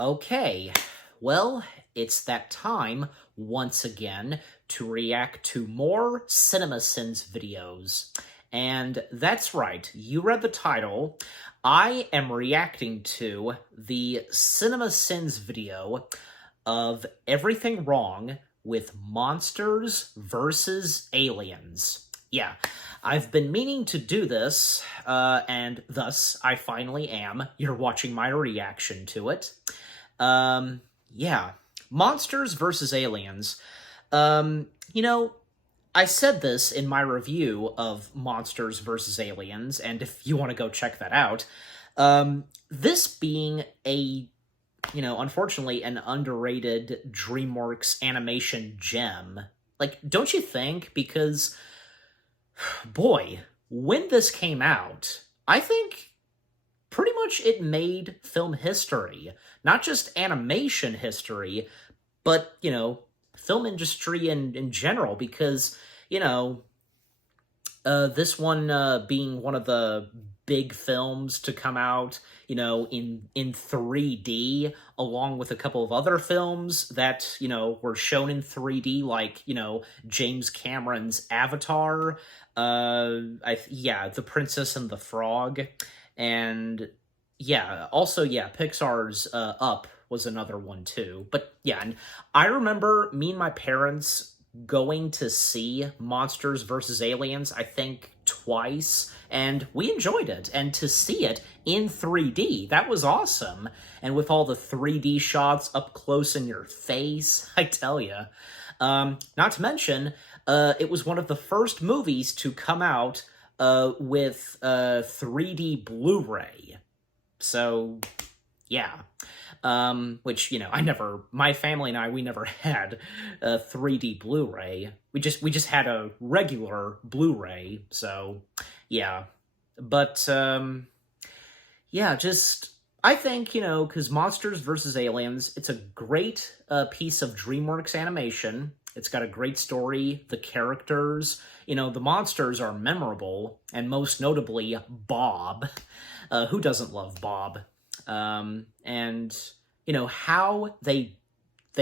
Okay, well, it's that time once again to react to more CinemaSins videos. And that's right, you read the title. I am reacting to the CinemaSins video of Everything Wrong with Monsters vs. Aliens. Yeah, I've been meaning to do this, and thus I finally am. You're watching my reaction to it. Yeah. Monsters versus Aliens. You know, I said this in my review of Monsters versus Aliens, and if you want to go check that out, this being unfortunately, an underrated DreamWorks animation gem. Like, don't you think? Because, boy, when this came out, I think pretty much it made film history. Not just animation history, but, film industry in general, because, this one being one of the big films to come out, in 3D, along with a couple of other films that, were shown in 3D, like, James Cameron's Avatar, The Princess and the Frog, and Pixar's Up was another one too. But yeah, and I remember me and my parents going to see Monsters vs. Aliens, I think twice, and we enjoyed it. And to see it in 3D, that was awesome. And with all the 3D shots up close in your face, I tell you. Not to mention, it was one of the first movies to come out with 3D Blu-ray. So, yeah. Which, my family and I, we never had a 3D Blu-ray. We just had a regular Blu-ray, so, yeah. But, I think, because Monsters vs. Aliens, it's a great piece of DreamWorks animation. It's got a great story, the characters, the monsters are memorable, and most notably, Bob. Who doesn't love Bob? And how they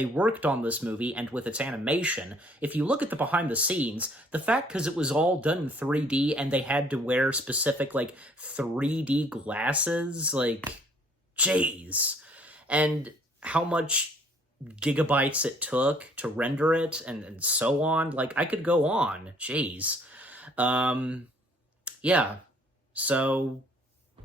worked on this movie and with its animation. If you look at the behind the scenes, the fact, because it was all done in 3D and they had to wear specific 3D glasses, jeez. And how much gigabytes it took to render it and so on. I could go on. Jeez. Yeah. So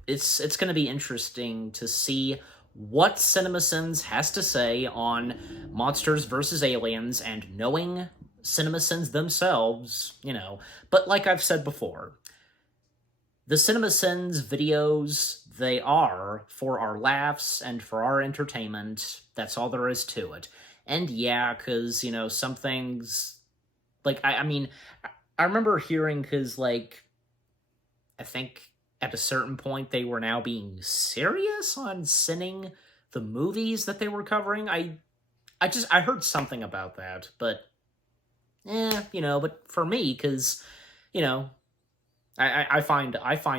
it's going to be interesting to see what CinemaSins has to say on Monsters vs. Aliens, and knowing CinemaSins themselves, But like I've said before, the CinemaSins videos, they are for our laughs and for our entertainment. That's all there is to it. And yeah, because, some things, I remember hearing, because, I think at a certain point, they were now being serious on sinning the movies that they were covering. I heard something about that, but, but for me, because, I find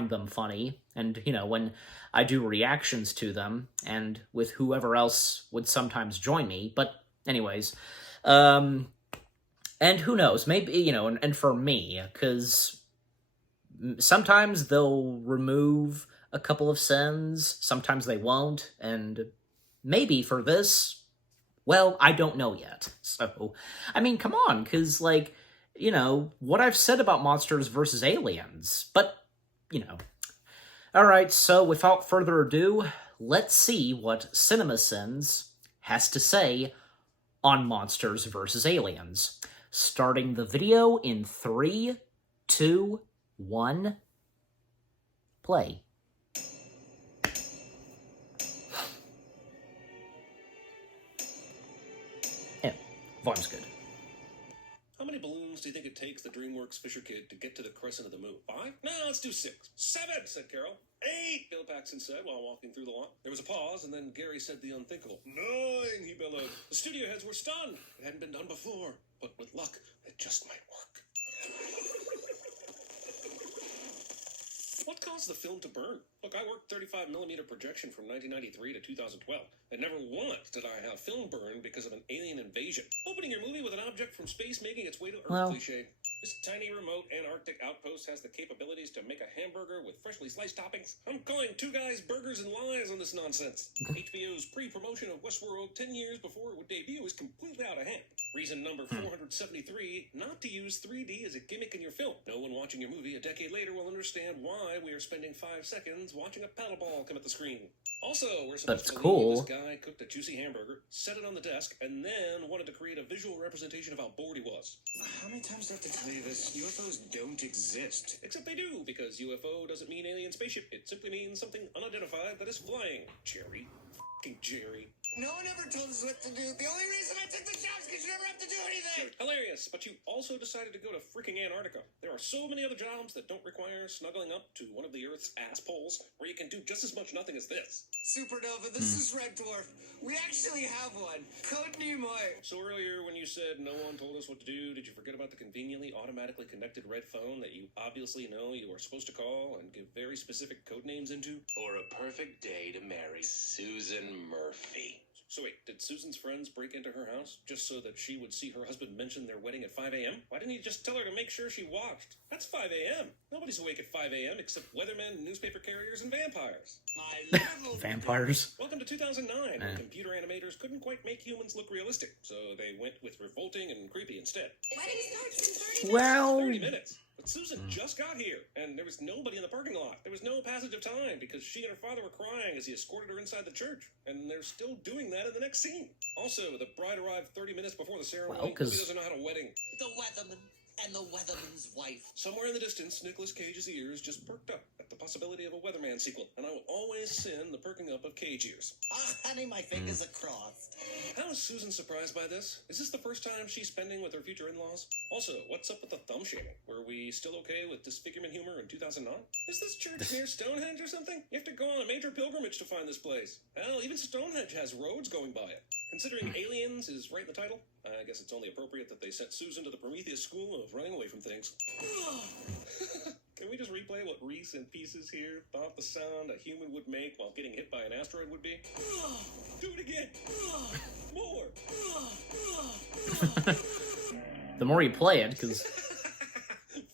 them funny, and, when I do reactions to them, and with whoever else would sometimes join me, but anyways, and who knows, maybe, and for me, because sometimes they'll remove a couple of sins, sometimes they won't, and maybe for this, well, I don't know yet. So, I mean, come on, because, what I've said about Monsters vs. Aliens, but, Alright, so without further ado, let's see what CinemaSins has to say on Monsters vs. Aliens. Starting the video in 3, 2, 1, play. Yeah, volume's good. How many balloons do you think it takes the DreamWorks Fisher Kid to get to the crescent of the moon? 5? No, let's do 6. 7, said Carol. 8, Bill Paxton said while walking through the lawn. There was a pause, and then Gary said the unthinkable. 9, he bellowed. The studio heads were stunned. It hadn't been done before, but with luck, it just might work. What caused the film to burn? Look, I worked 35mm projection from 1993 to 2012, and never once did I have film burn because of an alien invasion. Opening your movie with an object from space making its way to Earth cliché. This tiny remote Antarctic outpost has the capabilities to make a hamburger with freshly sliced toppings. I'm calling Two Guys Burgers and Lies on this nonsense. HBO's pre-promotion of Westworld 10 years before it would debut is completely out of hand. Reason number 473, not to use 3D as a gimmick in your film. No one watching your movie a decade later will understand why we are spending 5 seconds watching a paddle ball come at the screen. Also, we're supposed to believe this guy cooked a juicy hamburger, set it on the desk, and then wanted to create a visual representation of how bored he was. How many times do I have to tell you this? UFOs don't exist. Except they do, because UFO doesn't mean alien spaceship. It simply means something unidentified that is flying. Jerry. F***ing Jerry. No one ever told us what to do. The only reason I took the job is because you never have to do anything. Hilarious, but you also decided to go to freaking Antarctica. There are so many other jobs that don't require snuggling up to one of the Earth's ass poles, where you can do just as much nothing as this. Supernova, this is Red Dwarf. We actually have one. Code Nimoy. So earlier when you said no one told us what to do, did you forget about the conveniently automatically connected red phone that you obviously know you are supposed to call and give very specific code names into? Or a perfect day to marry Susan Murphy. So wait, did Susan's friends break into her house just so that she would see her husband mention their wedding at 5 a.m.? Why didn't he just tell her to make sure she watched? That's 5 a.m. Nobody's awake at 5 a.m. except weathermen, newspaper carriers, and vampires. My little Vampires. Welcome to 2009, when computer animators couldn't quite make humans look realistic, so they went with revolting and creepy instead. Wedding starts in 30 minutes. Well, 30 minutes. But Susan just got here, and there was nobody in the parking lot. There was no passage of time because she and her father were crying as he escorted her inside the church, and they're still doing that in the next scene. Also, the bride arrived 30 minutes before the ceremony. Well, 'cause- He doesn't know how to wedding. The Weatherman and the Weatherman's wife. Somewhere in the distance, Nicolas Cage's ears just perked up at the possibility of a Weatherman sequel, and I will always send the perking up of Cage ears. Ah, honey, my fingers are crossed. How is Susan surprised by this? Is this the first time she's spending with her future in-laws? Also, what's up with the thumb shaming? Were we still okay with disfigurement humor in 2009? Is this church near Stonehenge or something? You have to go on a major pilgrimage to find this place. Hell, even Stonehenge has roads going by it. Considering Aliens is right in the title, I guess it's only appropriate that they sent Susan to the Prometheus school of running away from things. Can we just replay what Reese and Pieces here thought the sound a human would make while getting hit by an asteroid would be? Do it again! More! the more you play it, because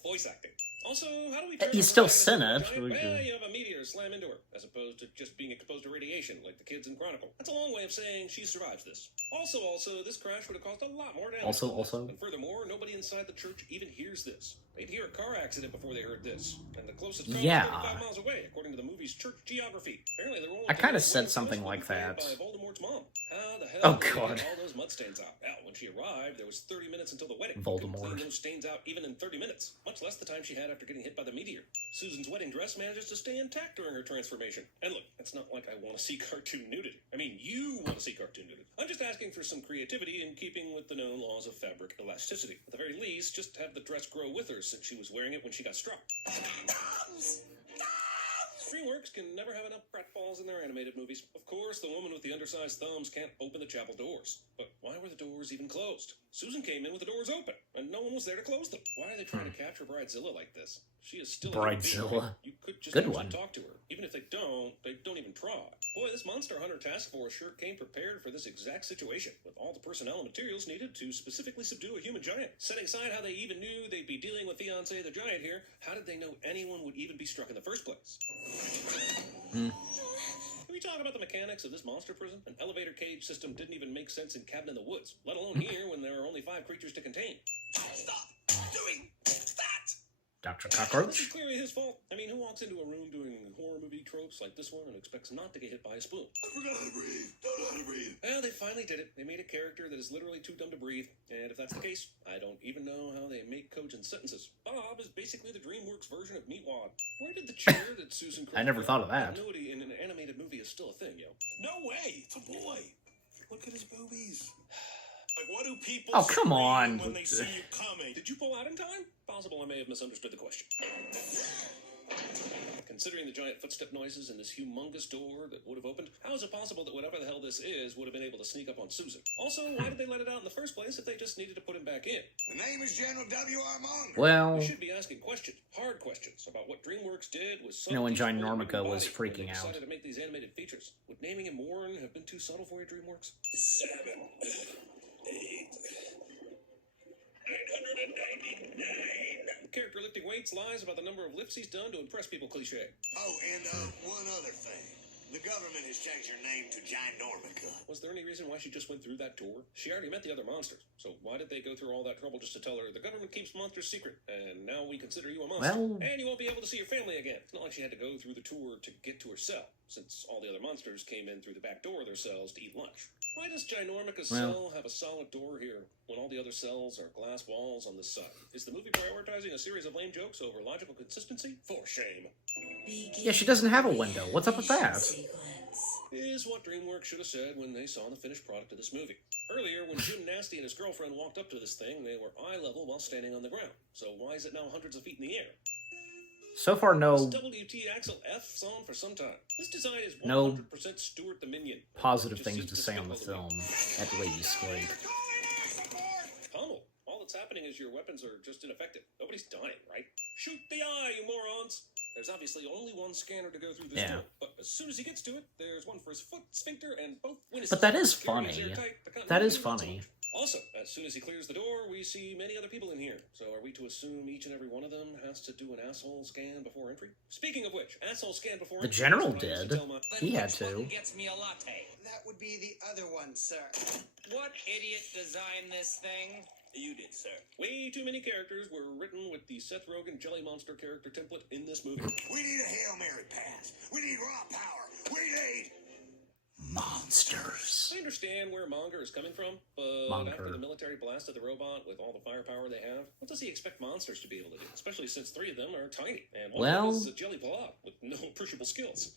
Voice acting. Also, how do we turn You her still back sin into a it, giant- which Well, is- you have a meteor slam into her, as opposed to just being exposed to radiation, like the kids in Chronicle. That's a long way of saying she survives this. Also, this crash would have caused a lot more damage. Also. And furthermore, nobody inside the church even hears this. They'd hear a car accident before they heard this. And the closest town Yeah. is 35 miles away, according to the movie's church geography. Apparently, they're only I kinda told said when something Rose like was fired that. By Voldemort's mom. How the hell Oh, did they God. get all those mud stains out? Well, when she arrived, there was 30 minutes until the wedding. Voldemort. Couldn't clean those stains out even in 30 minutes, much less the time she had after getting hit by the meteor. Susan's wedding dress manages to stay intact during her transformation. And look, it's not like I want to see cartoon nudity. I mean, you want to see cartoon nudity. I'm just asking for some creativity in keeping with the known laws of fabric elasticity. At the very least, just have the dress grow with her since she was wearing it when she got struck. DreamWorks can never have enough pratfalls in their animated movies. Of course, the woman with the undersized thumbs can't open the chapel doors. But why were the doors even closed? Susan came in with the doors open, and no one was there to close them. Why are they trying to capture Bridezilla like this? She is still a human being, Bridezilla. right? You could just Good actually one. talk to her. Even if they don't even try. Boy, this Monster Hunter Task Force sure came prepared for this exact situation, with all the personnel and materials needed to specifically subdue a human giant. Setting aside how they even knew they'd be dealing with Fiancé the Giant here, how did they know anyone would even be struck in the first place? Can we talk about the mechanics of this monster prison? An elevator cage system didn't even make sense in Cabin in the Woods, let alone here when there are only 5 creatures to contain. Stop doing that! Dr. This is Cockroach? clearly his fault. I mean, who walks into a room doing horror movie tropes like this one and expects not to get hit by a spoon? I forgot how to breathe. Don't know how to breathe. Well, they finally did it. They made a character that is literally too dumb to breathe. And if that's the case, I don't even know how they make cogent sentences. Bob is basically the DreamWorks version of Meatwad. Where did the chair that Susan I never thought of that. Continuity in an animated movie is still a thing, yo. No way! It's a boy! Look at his boobies. Like, what do people Oh, come scream on. when they see you coming? Did you pull out in time? Possible I may have misunderstood the question. Considering the giant footstep noises and this humongous door that would have opened, how is it possible that whatever the hell this is would have been able to sneak up on Susan? Also, why did they let it out in the first place if they just needed to put him back in? The name is General W.R. Monger. Well, We should be asking questions, hard questions, about what DreamWorks did with some you know, when people Ginormica in was body when they freaking out. decided to make these animated features. Would naming him Warren have been too subtle for you, DreamWorks? 7, 8, 999. Character lifting weights lies about the number of lifts he's done to impress people cliche. Oh, and one other thing. The government has changed her name to Ginormica. Was there any reason why she just went through that tour? She already met the other monsters, so why did they go through all that trouble just to tell her the government keeps monsters secret, and now we consider you a monster? Well- And you won't be able to see your family again. It's not like she had to go through the tour to get to her cell, since all the other monsters came in through the back door of their cells to eat lunch. Why does Ginormica's Well- cell have a solid door here when all the other cells are glass walls on this side? Is the movie prioritizing a series of lame jokes over logical consistency? For shame. Yeah, she doesn't have a window. What's up with that? Is what DreamWorks should have said when they saw the finished product of this movie. Earlier, when Jim Nasty and his girlfriend walked up to this thing, they were eye level while standing on the ground. So why is it now hundreds of feet in the air? So far, This no WT Axel F's on for some time. This design is 100% No Stuart the Minion. positive Just things seems to say on the despicable to me. film, at least. Like, Hummel. All that's happening is your weapons are just ineffective. Nobody's dying, right? Shoot the eye, you morons! There's obviously only one scanner to go through this Yeah. door, but as soon as he gets to it, there's one for his foot sphincter and both witnesses. But that is Security funny. airtight, the That is continuity funny. not so much. Also, as soon as he clears the door, we see many other people in here. So are we to assume each and every one of them has to do an asshole scan before entry? Speaking of which, asshole scan before the entry. general is what I used did. to tell my- He had to. Gets me a latte. That would be the other one, sir. What idiot designed this thing? You did, sir. Way too many characters were written with the Seth Rogen Jelly Monster character template in this movie. We need a Hail Mary pass. We need raw power. We need... Monsters. I understand where Monger is coming from, but Monger. after the military blasted the robot with all the firepower they have, what does he expect monsters to be able to do? Especially since 3 of them are tiny, and one Well- of them is a jelly blob with no appreciable skills.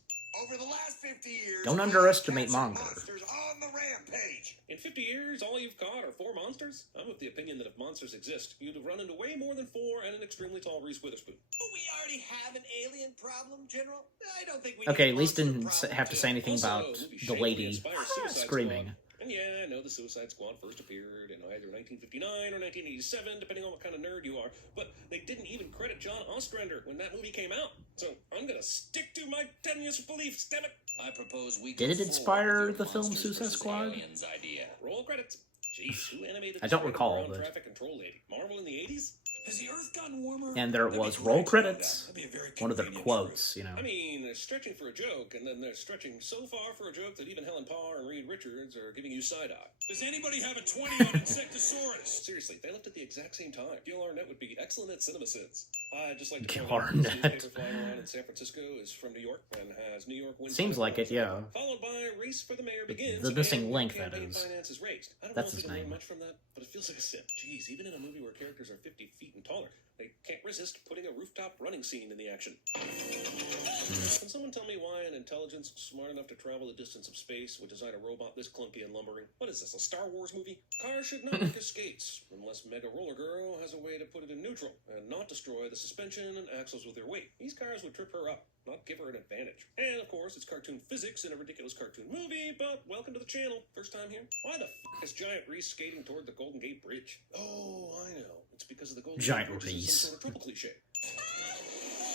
Over the last 50 years... Don't underestimate Wildcats and Monger. Monsters on the rampage. In 50 years, all you've caught are 4 monsters? I'm of the opinion that if monsters exist, you'd have run into way more than 4 and an extremely tall Reese Witherspoon. Oh, we already have an alien problem, General? I don't think we Okay, need at least monster didn't problem, have to too. say anything Also, about movie the shamelessly lady inspires Suicide screaming. Squad. And yeah, I know the Suicide Squad first appeared in either 1959 or 1987, depending on what kind of nerd you are, but they didn't even credit John Ostrander when that movie came out. So I'm gonna stick to my tenuous beliefs, damn it! I propose we Did go it forward inspire with the your film Monsters Suicide vs. Squad? Aliens idea. Roll credits. Jeez, who animated I this don't great recall, ground but- traffic control lady? Marvel in the 80s? Has the Earth gotten warmer? And there it That'd be was. great Roll to know credits. that. That'd be a very One of their convenient quotes, you know. I mean, they're stretching for a joke, and then they're stretching so far for a joke that even Helen Parr and Reed Richards are giving you side-eye. truth. Does anybody have a 20 on Insectosaurus? Seriously, they left at the exact same time. Gil Arnett would be excellent at CinemaSins. I'd just like to Gil point out that this Arnett. newspaper flying around in San Francisco is from New York and has New York wins. Seems like it, yeah. Followed by Race for the Mayor Begins. The missing and link, campaign that is. Finance is raised. I don't That's know if his we can learn name. much from that, but it feels like a sin. Jeez, even in a movie where characters are 50 feet and taller, they can't resist putting a rooftop running scene in the action. Can someone tell me why an intelligence smart enough to travel the distance of space would design a robot this clunky and lumbering? What is this, a Star Wars movie? Cars should not work as skates, unless Mega Roller Girl has a way to put it in neutral and not destroy the suspension and axles with their weight. These cars would trip her up, not give her an advantage. And of course, it's cartoon physics in a ridiculous cartoon movie, but welcome to the channel. First time here? Why the f is Giant Reese skating toward the Golden Gate Bridge? Oh, I know. It's because of the Golden Giant Gate Bridge is Reese. some sort of triple cliche.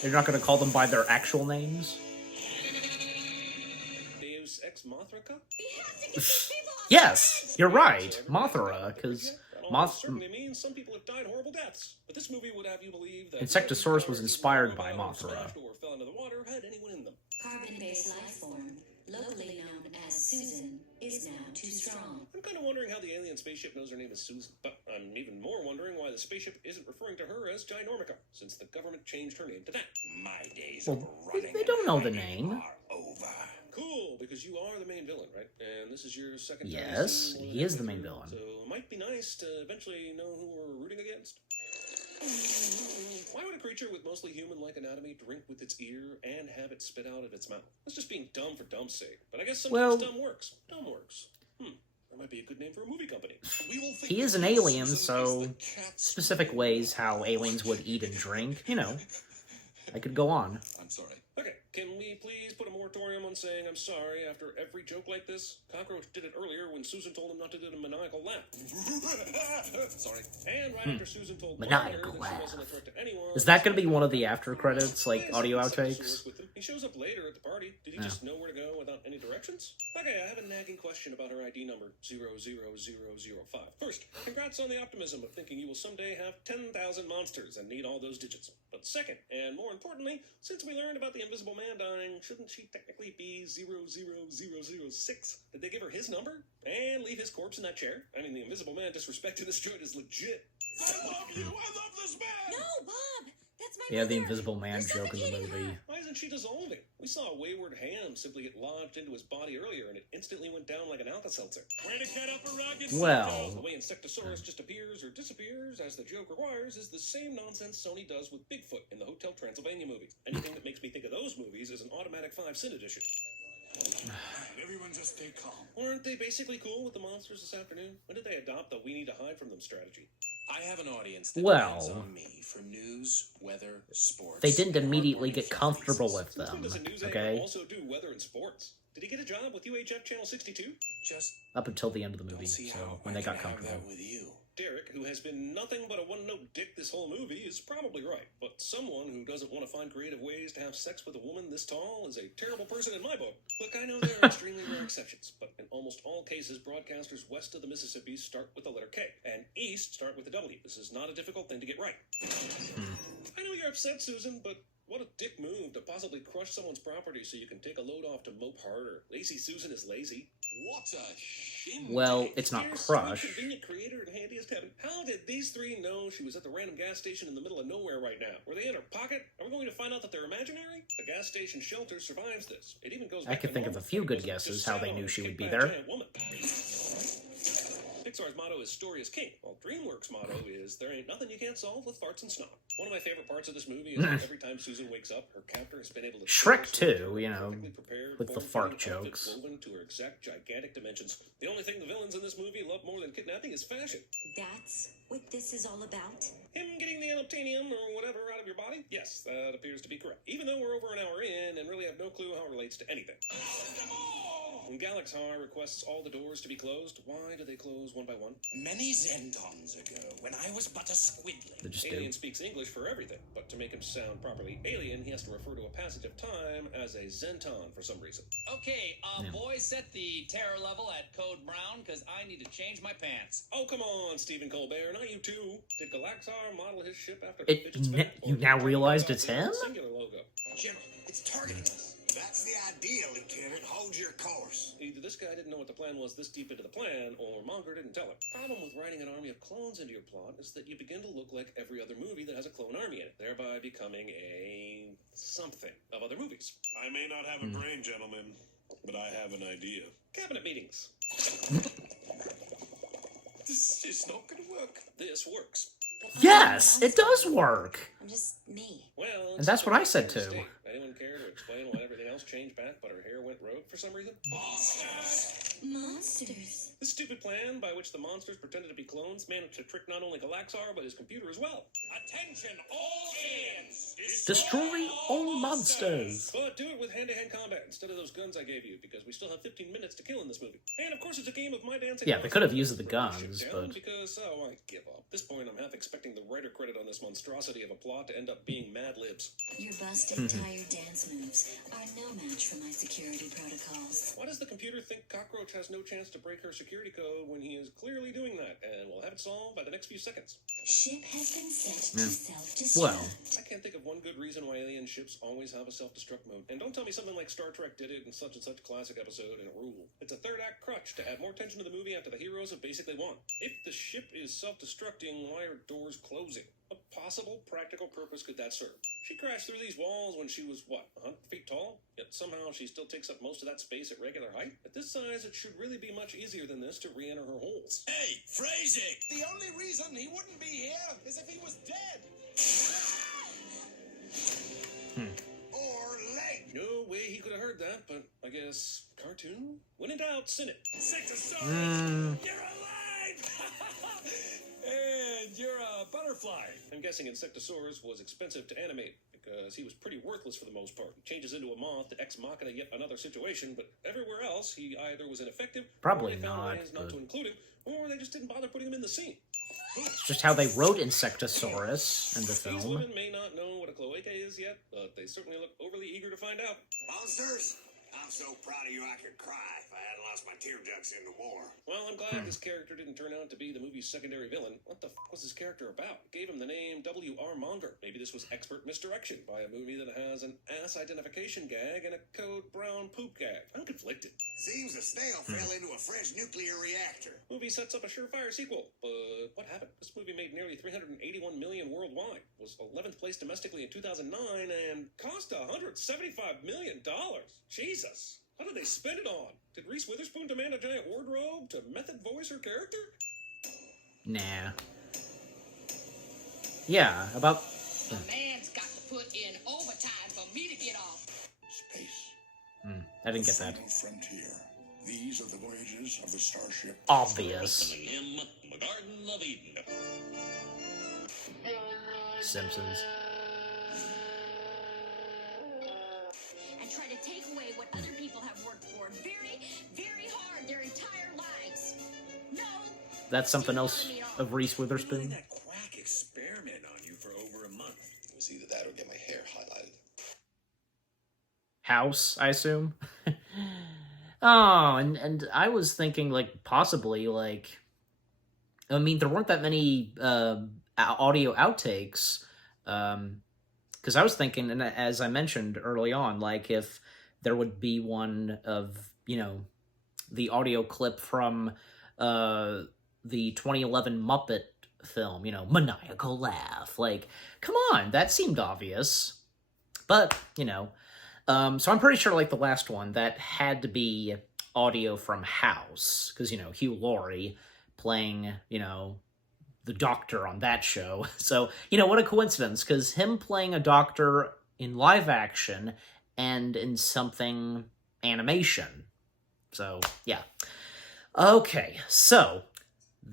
They're not going to call them by their actual names? Deus Ex Mothra? Yes, you're right. Mothra, because Moth... certainly means some people have died horrible deaths. But this movie would have you believe that Insectosaurus was inspired by Mothra. or fell into the water had anyone in them. Carbon-based life form, locally known as Susan, is now too strong. I'm kind of wondering how the alien spaceship knows her name is Susan, but I'm even more wondering why the spaceship isn't referring to her as Ginormica, since the government changed her name to that. My days Well, of running they don't know the and hiding name. are over. Cool, because you are the main villain, right? And this is your second time Yes, seeing one he of is them the main through, villain. So it might be nice to eventually know who we're rooting against. Why would a creature with mostly human-like anatomy drink with its ear and have it spit out of its mouth? That's just being dumb for dumb's sake. But I guess sometimes Well- dumb works. Dumb works. That might be a good name for a movie company. We will think He is an that alien, Susan so is the cat's specific ways how aliens would eat and drink, you know. I could go on. I'm sorry. Okay, can we please put a moratorium on saying I'm sorry after every joke like this? Cockroach did it earlier when Susan told him not to do the maniacal laugh. Sorry. And right after Susan told Maniacal Blinder that laugh. she wasn't a threat to anyone. Is that going to be one of the after credits, like audio outtakes? He shows up later at the party. Did he just know where to go without any directions? Okay, I have a nagging question about her ID number, 00005. First, congrats on the optimism of thinking you will someday have 10,000 monsters and need all those digits. But second, and more importantly, since we learned about the Invisible Man dying, shouldn't she technically be 00006? Did they give her his number? And leave his corpse in that chair? I mean, the Invisible Man disrespecting this joint is legit. I love you. I love this man. No, Bob! That's my Yeah, the mother. Invisible Man You're joke in the suffocating movie. her. Why isn't she dissolving? We saw a wayward ham simply get lodged into his body earlier, and it instantly went down like an Alka-Seltzer. Way to get up a rugged The Well, way Insectosaurus just appears or disappears, as the joke requires, is the same nonsense Sony does with Bigfoot in the Hotel Transylvania movie. Anything that makes me think of those movies is an automatic 5-cent edition. Everyone just stay calm. Weren't they basically cool with the monsters this afternoon? When did they adopt the we need to hide from them strategy? I have an audience that Well, depends on me for news, weather, sports. they didn't and immediately heartwarming get family comfortable pieces. with Since when them, does a news anchor okay? also do weather and sports? Did he get a job with UHF Channel 62? Just Up until the end of the don't movie, see so how when I they got can have comfortable. that with you. Derek, who has been nothing but a one-note dick this whole movie, is probably right. But someone who doesn't want to find creative ways to have sex with a woman this tall is a terrible person in my book. Look, I know there are extremely rare exceptions, but in almost all cases, broadcasters west of the Mississippi start with the letter K, and east start with the W. This is not a difficult thing to get right. I know you're upset, Susan, but what a dick move to possibly crush someone's property so you can take a load off to mope harder. Lazy Susan is lazy. What a shindig. Well, it's not Dear sweet, crush. convenient creator and handiest heaven. How did these three know she was at the random gas station in the middle of nowhere right now? Were they in her pocket? Are we going to find out that they're imaginary? The gas station shelter survives this. It even goes I back could to think of a normal. few It good wasn't guesses just how sat they on knew and she would kicked be by a there. giant woman. Pixar's motto is story is king, while DreamWorks' motto is there ain't nothing you can't solve with farts and snot. One of my favorite parts of this movie is that every time Susan wakes up, her captor has been able to Shrek too, you know, perfectly prepared, with the form-fitting fart outfit jokes. woven to her exact gigantic dimensions. The only thing the villains in this movie love more than kidnapping is fashion. That's what this is all about? Him getting the unobtainium or whatever out of your body? Yes, that appears to be correct. Even though we're over an hour in and really have no clue how it relates to anything. When Galaxar requests all the doors to be closed, why do they close one by one? Many Zentons ago, when I was but a squidling. They just Alien do. speaks English for everything, but to make him sound properly alien, he has to refer to a passage of time as a Zenton for some reason. Okay, Yeah. boys, set the terror level at code brown, because I need to change my pants. Oh, come on, Stephen Colbert, not you too. Did Galaxar model his ship after It- fidget spinner, you or now did he realized cut it's the him? Singular logo. General, it's targeting us. That's the idea, Lieutenant. Hold your course. Either this guy didn't know what the plan was this deep into the plan, or Monger didn't tell him. Problem with writing an army of clones into your plot is that you begin to look like every other movie that has a clone army in it, thereby becoming a something of other movies. I may not have a brain, gentlemen, but I have an idea. Cabinet meetings. This is not going to work. This works. Yes, it does work. I'm just me. Well, And that's what I said it's a too. mistake. Anyone care to explain why everything else changed back, but her hair went rogue for some reason? Monsters. This stupid plan by which the monsters pretended to be clones managed to trick not only Galaxar, but his computer as well. Attention, all aliens! Destroy all monsters. But do it with hand-to-hand combat instead of those guns I gave you, because we still have 15 minutes to kill in this movie. And of course it's a game of my dancing. Yeah, they could have used the monsters. guns, Ship down but- Because, I give up. At this point, I'm half expecting the writer credit on this monstrosity of a plot to end up being Mad Libs. Your busted, tired dance moves are no match for my security protocols. Why does the computer think Cockroach has no chance to break her security code when he is clearly doing that, and we'll have it solved by the next few seconds? Ship has been set to Yeah. self-destruct. Well. I can't think of one good reason why alien ships always have a self-destruct mode. And don't tell me something like Star Trek did it in such and such classic episode and a rule. It's a third-act crutch to add more tension to the movie after the heroes have basically won. If the ship is self-destructing, why are doors closing? What possible practical purpose could that serve? She crashed through these walls when she was, 100 feet tall? Yet somehow she still takes up most of that space at regular height? At this size, it should really be much easier than this to re-enter her holes. Hey, phrasing! The only reason he wouldn't be here is if he was dead. Or late. No way he could have heard that, but I guess cartoon? When in doubt, sin it. Insectosaurus! You're alive! and you're a butterfly. I'm guessing Insectosaurus was expensive to animate, because he was pretty worthless for the most part. He changes into a moth to ex machina yet another situation, but everywhere else, he either was ineffective, Probably or they found not, ways not but- to include him, or they just didn't bother putting him in the scene. It's just how they wrote Insectosaurus in the These film. women may not know what a cloaca is yet, but they certainly look overly eager to find out. Monsters, I'm so proud of you I could cry if I hadn't lost my tear ducts in the war. Well, I'm glad this character didn't turn out to be the movie's secondary villain. What the was his character about? Gave him the name W.R. Maunder. Maybe this was expert misdirection by a movie that has an ass identification gag and a Code Brown poop gag. I'm conflicted. Seems the snail fell into a French nuclear reactor. Movie sets up a surefire sequel, but what happened? This movie made nearly $381 million worldwide, was 11th place domestically in 2009, and cost $175 million. Jesus. How did they spend it on? Did Reese Witherspoon demand a giant wardrobe to method voice her character? Nah. Yeah, about... A man's got to put in overtime for me to get off. Space. I didn't get that. Final frontier. These are the voyages of the starship. Obvious. Him, the Garden of Eden. Simpsons. And try to take away what other people have worked for very, very hard their entire lives. No. That's something else of Reese Letting Witherspoon. that quack experiment on you for over a month. It was either that or get my hair highlighted. House, I assume. Oh, and I was thinking, like, possibly, like... I mean, there weren't that many audio outtakes, because I was thinking, and as I mentioned early on, like, if there would be one of, you know, the audio clip from the 2011 Muppet film, you know, Maniacal Laugh. Like, come on, that seemed obvious. But, you know... so I'm pretty sure, like, the last one, that had to be audio from House, because, you know, Hugh Laurie playing, you know, the doctor on that show. So, you know, what a coincidence, because him playing a doctor in live action and in something animation. So, yeah. Okay, so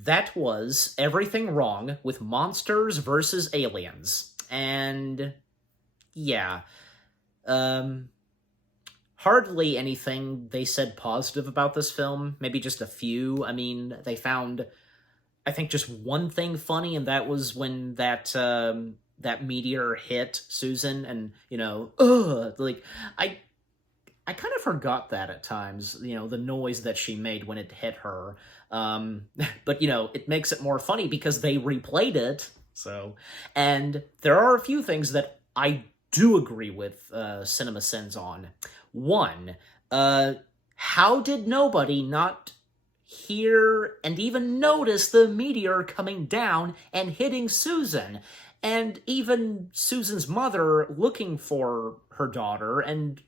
that was everything wrong with Monsters vs. Aliens. And, yeah... hardly anything they said positive about this film. Maybe just a few. I mean, they found, I think, just one thing funny, and that was when that that meteor hit Susan, and, you know, like, I kind of forgot that at times, you know, the noise that she made when it hit her. But, you know, it makes it more funny because they replayed it. So, and there are a few things that I do agree with CinemaSins on. One, how did nobody not hear and even notice the meteor coming down and hitting Susan? And even Susan's mother looking for her daughter, and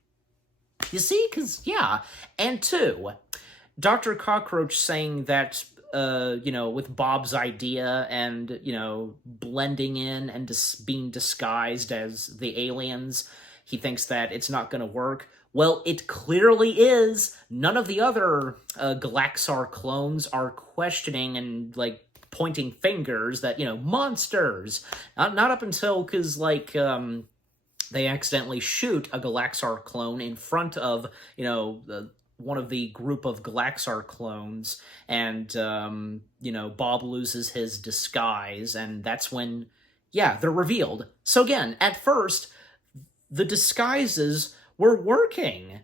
you see, because, yeah. And two, Dr. Cockroach saying that, you know, with Bob's idea and, you know, blending in and being disguised as the aliens, he thinks that it's not going to work. Well, it clearly is. None of the other Galaxar clones are questioning and, like, pointing fingers that, you know, monsters. Not up until, because, like, they accidentally shoot a Galaxar clone in front of, you know, one of the group of Galaxar clones, and, you know, Bob loses his disguise, and that's when, yeah, they're revealed. So again, at first, the disguises were working.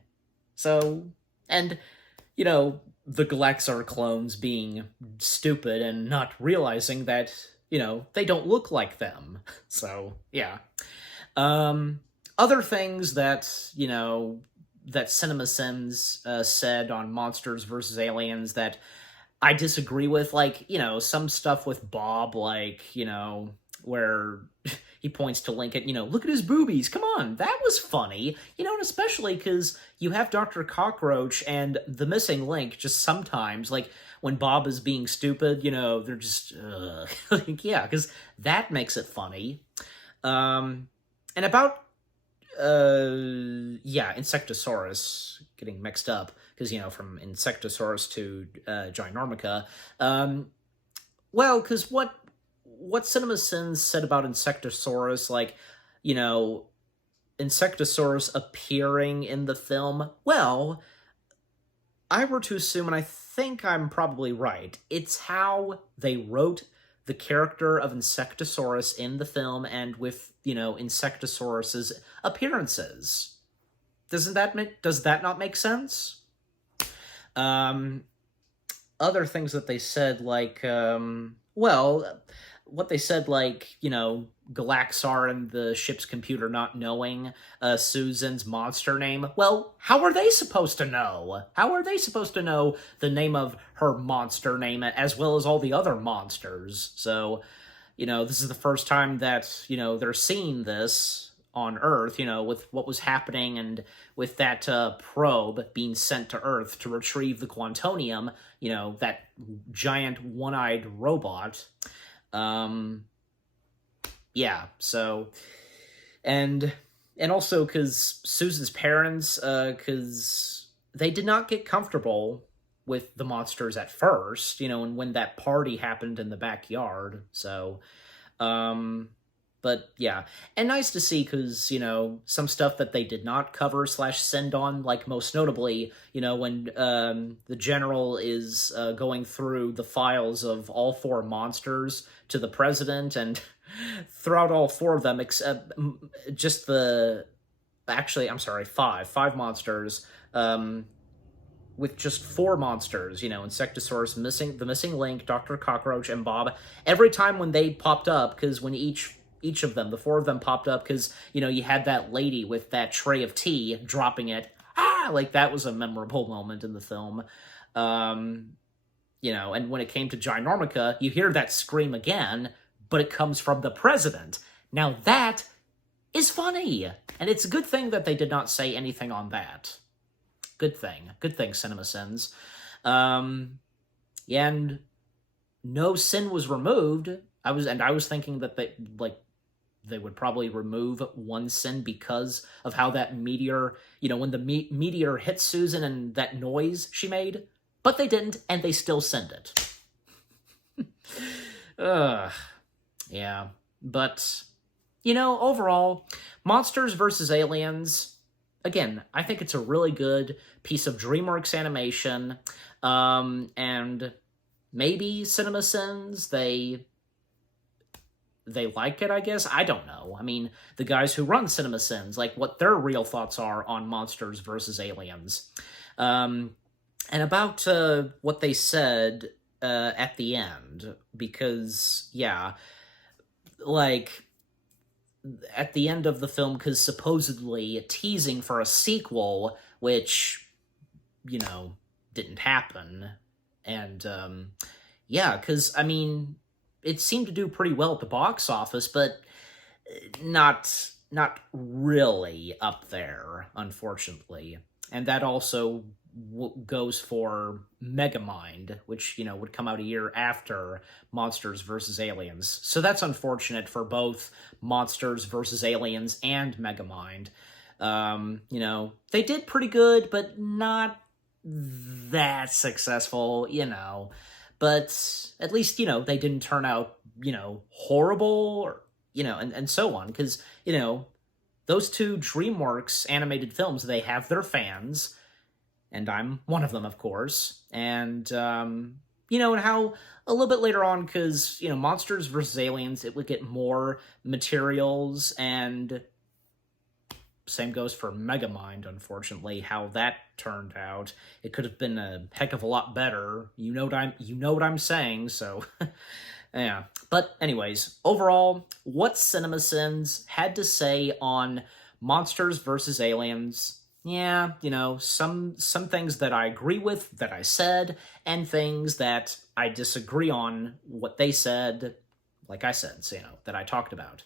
So, and, you know, the Galaxar clones being stupid and not realizing that, you know, they don't look like them. So, yeah. Other things that, you know, that CinemaSins said on Monsters vs. Aliens that I disagree with, like, you know, some stuff with Bob, like, you know, where he points to Lincoln, you know, look at his boobies, come on, that was funny, you know, and especially because you have Dr. Cockroach and the missing link just sometimes, like, when Bob is being stupid, you know, they're just, like, yeah, because that makes it funny. And about, yeah, Insectosaurus, getting mixed up, because, you know, from Insectosaurus to Ginormica, well, because what CinemaSins said about Insectosaurus, like, you know, Insectosaurus appearing in the film, well, I were to assume, and I think I'm probably right, it's how they wrote the character of Insectosaurus in the film and with, Insectosaurus's appearances. Does that not make sense? Other things that they said, like, what they said, like, Galaxar and the ship's computer not knowing Susan's monster name. Well, how are they supposed to know? How are they supposed to know the name of her monster name as well as all the other monsters? So, this is the first time that, they're seeing this on Earth, with what was happening and with that probe being sent to Earth to retrieve the Quantonium, that giant one-eyed robot. Yeah, so, and also because Susan's parents, because they did not get comfortable with the monsters at first, and when that party happened in the backyard, so, but yeah, and nice to see because, some stuff that they did not cover / send on, like most notably, when the general is going through the files of all 4 monsters to the president, and throughout all 4 of them, except just five monsters, with just 4 monsters, Insectosaurus, the missing Link, Dr. Cockroach, and Bob, every time when they popped up, because when each of them, the 4 of them popped up, because, you had that lady with that tray of tea dropping it, like that was a memorable moment in the film, and when it came to Ginormica, you hear that scream again, but it comes from the president. Now that is funny, and it's a good thing that they did not say anything on that. Good thing, CinemaSins. And no sin was removed. I was thinking that they would probably remove 1 sin because of how that meteor, when the meteor hit Susan and that noise she made, but they didn't, and they still send it. Yeah, but, overall, Monsters vs. Aliens, again, I think it's a really good piece of DreamWorks animation, and maybe CinemaSins, they like it, I guess? I don't know. I mean, the guys who run CinemaSins, like, what their real thoughts are on Monsters vs. Aliens. And about what they said at the end, because, yeah, like, at the end of the film, because supposedly teasing for a sequel, which, didn't happen, and, yeah, because, I mean, it seemed to do pretty well at the box office, but not really up there, unfortunately. And that also goes for Megamind, which, would come out a year after Monsters vs. Aliens. So that's unfortunate for both Monsters vs. Aliens and Megamind. They did pretty good, but not that successful, But at least, they didn't turn out, horrible, or, and so on. Because, those 2 DreamWorks animated films, they have their fans, and I'm one of them, of course. And, and how a little bit later on, because, Monsters vs. Aliens, it would get more materials, and same goes for Megamind, unfortunately, how that turned out. It could have been a heck of a lot better. You know what I'm saying, so yeah. But anyways, overall, what CinemaSins had to say on Monsters vs. Aliens, yeah, some things that I agree with that I said, and things that I disagree on what they said, like I said, so, that I talked about.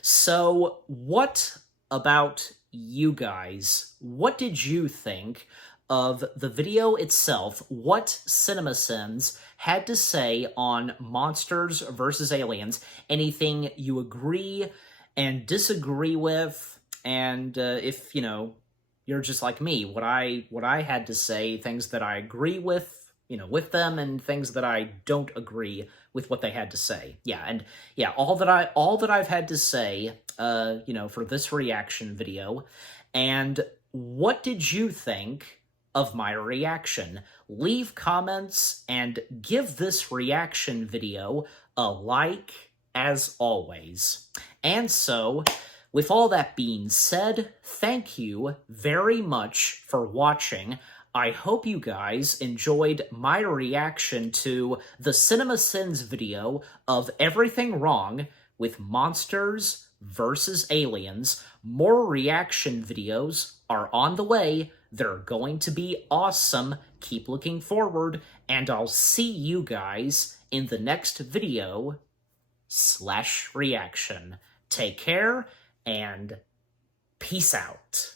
So, what about you guys? What did you think of the video itself? What CinemaSins had to say on Monsters vs. Aliens? Anything you agree and disagree with? And if, you're just like me, what I had to say, things that I agree with, with them and things that I don't agree with what they had to say. Yeah, and yeah, all that I've had to say, for this reaction video. And what did you think of my reaction? Leave comments and give this reaction video a like, as always. And so, with all that being said, thank you very much for watching. I hope you guys enjoyed my reaction to the CinemaSins video of Everything Wrong with Monsters vs. Aliens. More reaction videos are on the way. They're going to be awesome. Keep looking forward, and I'll see you guys in the next video/reaction. Take care, and peace out.